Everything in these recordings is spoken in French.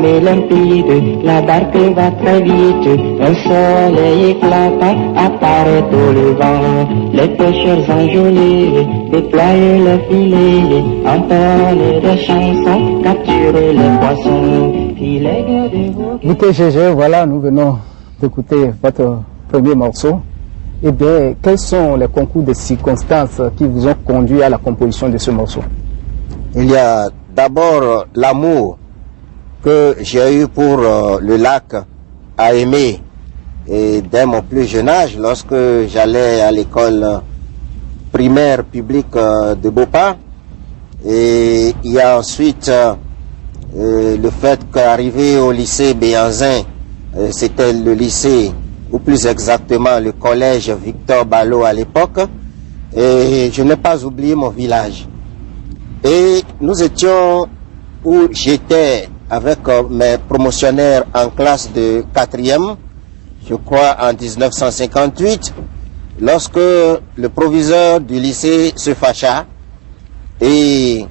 calme et limpide, la barque va très vite, un soleil éclatant apparaît au levant. Les pêcheurs enjolés déploient leurs filets, entonnent des chansons, capturent les poissons. Écoutez GG, voilà, nous venons d'écouter votre premier morceau. Eh bien, quels sont les concours de circonstances qui vous ont conduit à la composition de ce morceau? Il y a d'abord l'amour que j'ai eu pour le lac à aimer. Et dès mon plus jeune âge, lorsque j'allais à l'école primaire publique de Bopa, et il y a ensuite le fait qu'arrivé au lycée Béanzin, c'était le lycée, ou plus exactement le collège Victor Ballot à l'époque, et je n'ai pas oublié mon village. Et nous étions, où j'étais avec mes promotionnaires en classe de 4e, je crois en 1958, lorsque le proviseur du lycée se fâcha et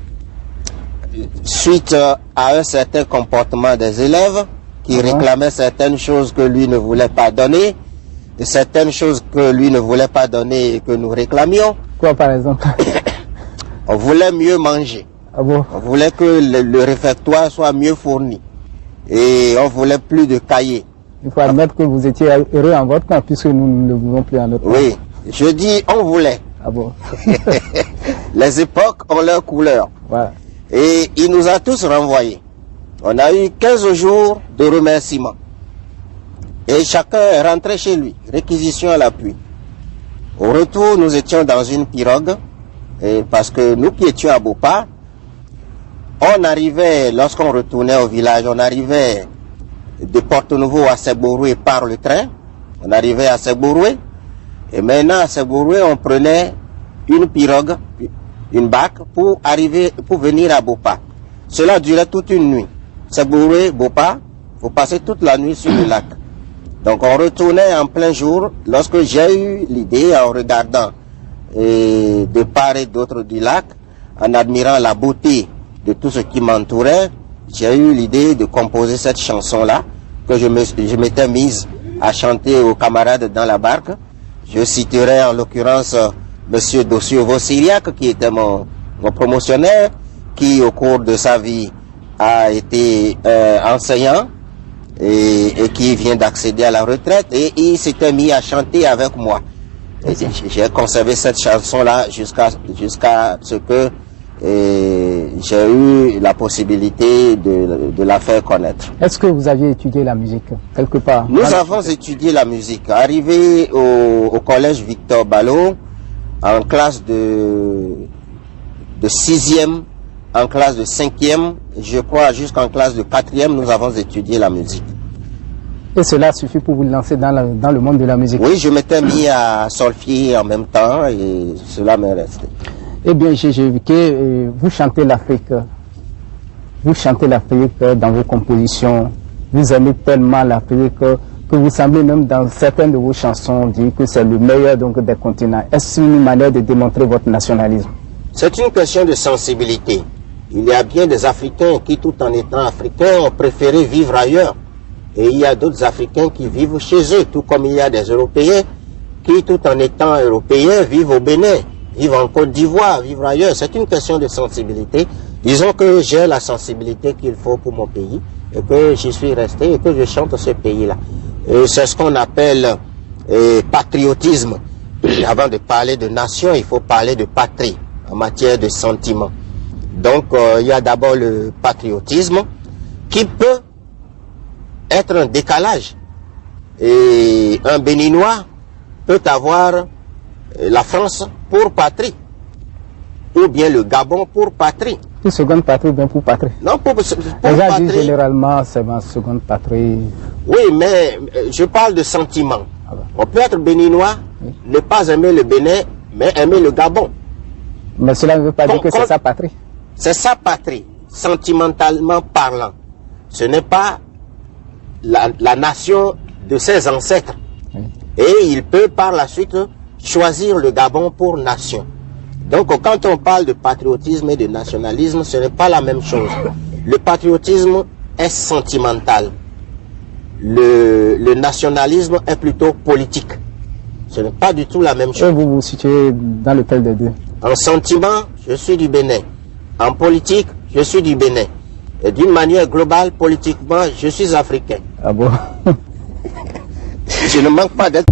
suite à un certain comportement des élèves qui réclamaient certaines choses que lui ne voulait pas donner, et certaines choses que lui ne voulait pas donner et que nous réclamions. Quoi par exemple? On voulait mieux manger. Ah bon? On voulait que le réfectoire soit mieux fourni. Et on voulait plus de cahiers. Il faut admettre que vous étiez heureux en votre camp puisque nous ne le voulons plus en notre camp. Oui, je dis on voulait. Ah bon? Les époques ont leur couleur. Voilà. Et il nous a tous renvoyés. On a eu 15 jours de remerciements. Et chacun est rentré chez lui, réquisition à l'appui. Au retour, nous étions dans une pirogue, et parce que nous qui étions à Bopa, on arrivait, lorsqu'on retournait au village, on arrivait de Porto-Nouveau à Seboroué par le train. On arrivait à Seboroué, et maintenant à Seboroué, on prenait une pirogue, une barque, pour arriver, pour venir à Bopa. Cela durait toute une nuit. Seboroué, Bopa, faut passer toute la nuit sur le lac. Donc on retournait en plein jour, lorsque j'ai eu l'idée, en regardant de part et d'autre du lac, en admirant la beauté de tout ce qui m'entourait, j'ai eu l'idée de composer cette chanson-là, que je m'étais mise à chanter aux camarades dans la barque. Je citerai en l'occurrence Monsieur Dossio Syriac, qui était mon promotionnaire, qui au cours de sa vie a été enseignant et qui vient d'accéder à la retraite, et il s'était mis à chanter avec moi. J'ai conservé cette chanson-là jusqu'à ce que j'ai eu la possibilité de la faire connaître. Est-ce que vous aviez étudié la musique quelque part? Nous avons étudié la musique. Arrivé au collège Victor Ballot, en classe de 6e, en classe de 5e, je crois jusqu'en classe de 4e, nous avons étudié la musique. Et cela suffit pour vous lancer dans le monde de la musique? Oui, je m'étais mis à solfier en même temps et cela m'est resté. Eh bien, j'ai vu que vous chantez l'Afrique. Vous chantez l'Afrique dans vos compositions. Vous aimez tellement l'Afrique que vous semblez même dans certaines de vos chansons dire que c'est le meilleur donc, des continents. Est-ce une manière de démontrer votre nationalisme? C'est une question de sensibilité. Il y a bien des Africains qui, tout en étant Africains, ont préféré vivre ailleurs. Et il y a d'autres Africains qui vivent chez eux, tout comme il y a des Européens qui, tout en étant Européens, vivent au Bénin, vivent en Côte d'Ivoire, vivent ailleurs. C'est une question de sensibilité. Disons que j'ai la sensibilité qu'il faut pour mon pays et que j'y suis resté et que je chante ce pays-là. C'est ce qu'on appelle patriotisme. Avant de parler de nation, il faut parler de patrie en matière de sentiment. Donc, il y a d'abord le patriotisme qui peut être un décalage. Et un Béninois peut avoir la France pour patrie, ou bien le Gabon pour patrie. Pour seconde patrie ou bien pour patrie? Non, pour patrie. Dit généralement, c'est ma seconde patrie. Oui, mais je parle de sentiment. Ah ben. On peut être Béninois, oui, ne pas aimer le Bénin, mais aimer le Gabon. Mais cela ne veut pas dire que c'est sa patrie. C'est sa patrie, sentimentalement parlant. Ce n'est pas la nation de ses ancêtres. Oui. Et il peut par la suite choisir le Gabon pour nation. Donc quand on parle de patriotisme et de nationalisme, ce n'est pas la même chose. Le patriotisme est sentimental. Le nationalisme est plutôt politique. Ce n'est pas du tout la même chose. Et vous vous situez dans lequel des deux? En sentiment, je suis du Bénin. En politique, je suis du Bénin. Et d'une manière globale, politiquement, je suis africain. Ah bon? Je ne manque pas d'être...